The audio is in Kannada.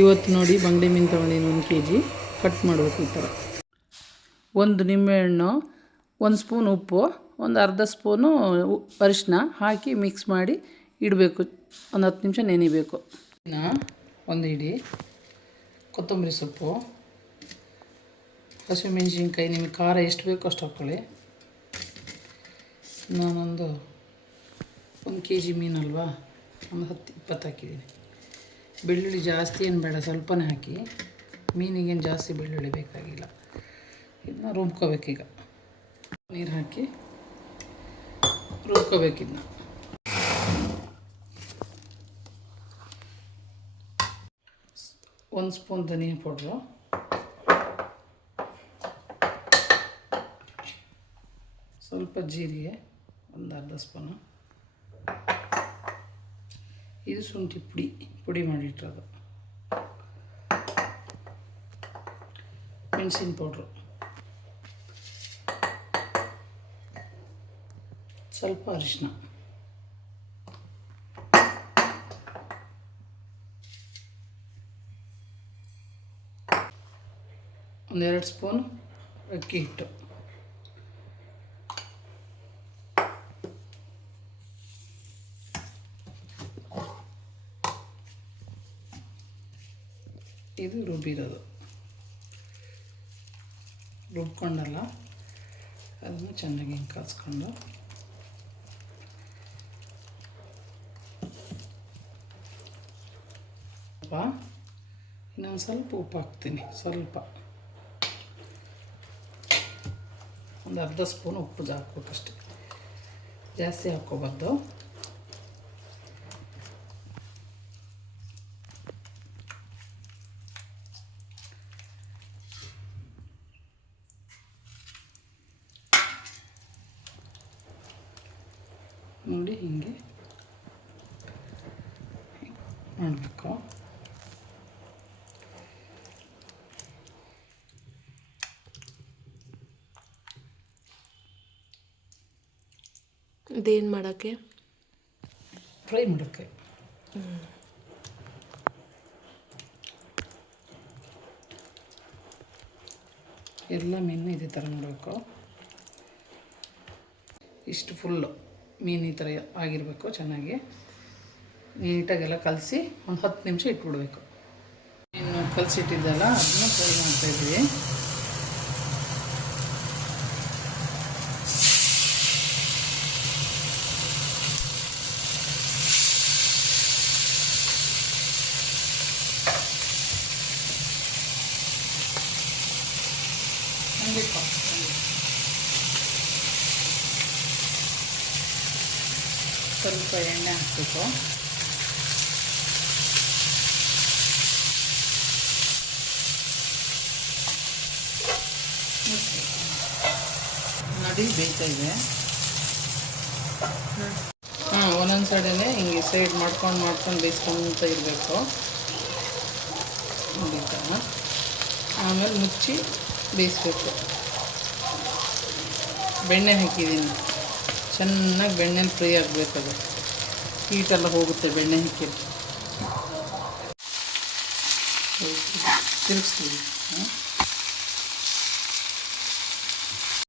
ಇವತ್ತು ನೋಡಿ ಬಂಗಡೆ ಮೀನು ತೊಗೊಂಡಿನಿ 1 kg ಕಟ್ ಮಾಡಬೇಕು ಈ ಥರ. ಒಂದು ನಿಂಬೆಹಣ್ಣು, 1 ಸ್ಪೂನ್ ಉಪ್ಪು, ಒಂದು ಅರ್ಧ ಸ್ಪೂನು ಅರಿಶಿನ ಹಾಕಿ ಮಿಕ್ಸ್ ಮಾಡಿ ಇಡಬೇಕು. ಒಂದು 10 ನಿಮಿಷ ನೆನಿಬೇಕು. ಒಂದು ಹಿಡಿ ಕೊತ್ತಂಬರಿ ಸೊಪ್ಪು, ಹಸಿಮೆಣಸಿನ್ಕಾಯಿ, ನಿಮಗೆ ಖಾರ ಎಷ್ಟು ಬೇಕೋ ಅಷ್ಟು ಹಾಕ್ಕೊಳ್ಳಿ. ನಾನೊಂದು 1 kg ಮೀನಲ್ವಾ, ಒಂದು 10-20 ಹಾಕಿದ್ದೀನಿ. ಬೆಳ್ಳುಳ್ಳಿ ಜಾಸ್ತಿ ಏನು ಬೇಡ, ಸ್ವಲ್ಪನೇ ಹಾಕಿ. ಮೀನಿಗೇನು ಜಾಸ್ತಿ ಬೆಳ್ಳುಳ್ಳಿ ಬೇಕಾಗಿಲ್ಲ. ಇದನ್ನ ರುಬ್ಕೋಬೇಕೀಗ. ನೀರು ಹಾಕಿ ರುಬ್ಕೋಬೇಕಿದ್ನ. ಒಂದು ಸ್ಪೂನ್ ಧನಿಯಾ ಪೌಡ್ರು, ಸ್ವಲ್ಪ ಜೀರಿಗೆ, ಒಂದು ಅರ್ಧ ಸ್ಪೂನು. ಇದು ಶುಂಠಿ ಪುಡಿ ಮಾಡಿಟ್ಟಿರೋದು. ಮೆಣಸಿನ ಪೌಡ್ರು, ಸ್ವಲ್ಪ ಅರಿಶಿನ, ಒಂದು 2 ಸ್ಪೂನ್ ಅಕ್ಕಿ ಹಿಟ್ಟು, ಇದು ರುಬ್ಬಿರೋದು. ರುಬ್ಕೊಂಡಲ್ಲ, ಅದನ್ನು ಚೆನ್ನಾಗಿ ಹಿಂಗೆ ಕಾಸ್ಕೊಂಡು ಇನ್ನೊಂದು ಸ್ವಲ್ಪ ಉಪ್ಪು ಹಾಕ್ತೀನಿ. ಸ್ವಲ್ಪ ಒಂದು ಅರ್ಧ ಸ್ಪೂನ್ ಉಪ್ಪು ಹಾಕ್ಬೇಕಷ್ಟೆ, ಜಾಸ್ತಿ ಹಾಕ್ಕೋಬಾರ್ದು. ನೋಡಿ ಹೀಗೆ ಮಾಡಬೇಕು. ಇದೇನು ಮಾಡೋಕ್ಕೆ? ಫ್ರೈ ಮಾಡೋಕ್ಕೆ. ಎಲ್ಲ ಮೀನು ಇದೇ ಥರ ಮಾಡಬೇಕು. ಇಷ್ಟು ಫುಲ್ಲು ಮೀನು ಈ ಥರ ಆಗಿರಬೇಕು. ಚೆನ್ನಾಗಿ ನೀಟಾಗೆಲ್ಲ ಕಲಸಿ ಒಂದು 10 ನಿಮಿಷ ಇಟ್ಬಿಡ್ಬೇಕು. ಮೀನು ಕಲಸಿಟ್ಟಿದ್ದಲ್ಲ, ಅದನ್ನು ಫ್ರೈ ಮಾಡ್ತಾಯಿದ್ವಿ. ಸ್ವಲ್ಪ ಎಣ್ಣೆ ಹಾಕಬೇಕು. ನೋಡಿ ಬೇಯ್ತಾ ಇದೆ. ಒಂದೊಂದು ಸೈಡೇ ಹಿಂಗೆ ಸೈಡ್ ಮಾಡ್ಕೊಂಡು ಬೇಯಿಸ್ಕೊಂತ ಇರಬೇಕು. ಆಮೇಲೆ ಮುಚ್ಚಿ ಬೇಯಿಸ್ಬೇಕು. ಬೆಣ್ಣೆ ಹಾಕಿದ್ದೀನಿ, ಚೆನ್ನಾಗಿ ಬೆಣ್ಣೆಲಿ ಫ್ರೈ ಆಗಬೇಕದು. ಹೀಟೆಲ್ಲ ಹೋಗುತ್ತೆ ಬೆಣ್ಣೆ ಹಾಕಿ. ತಿರುಗಿಸ್ತೀವಿ.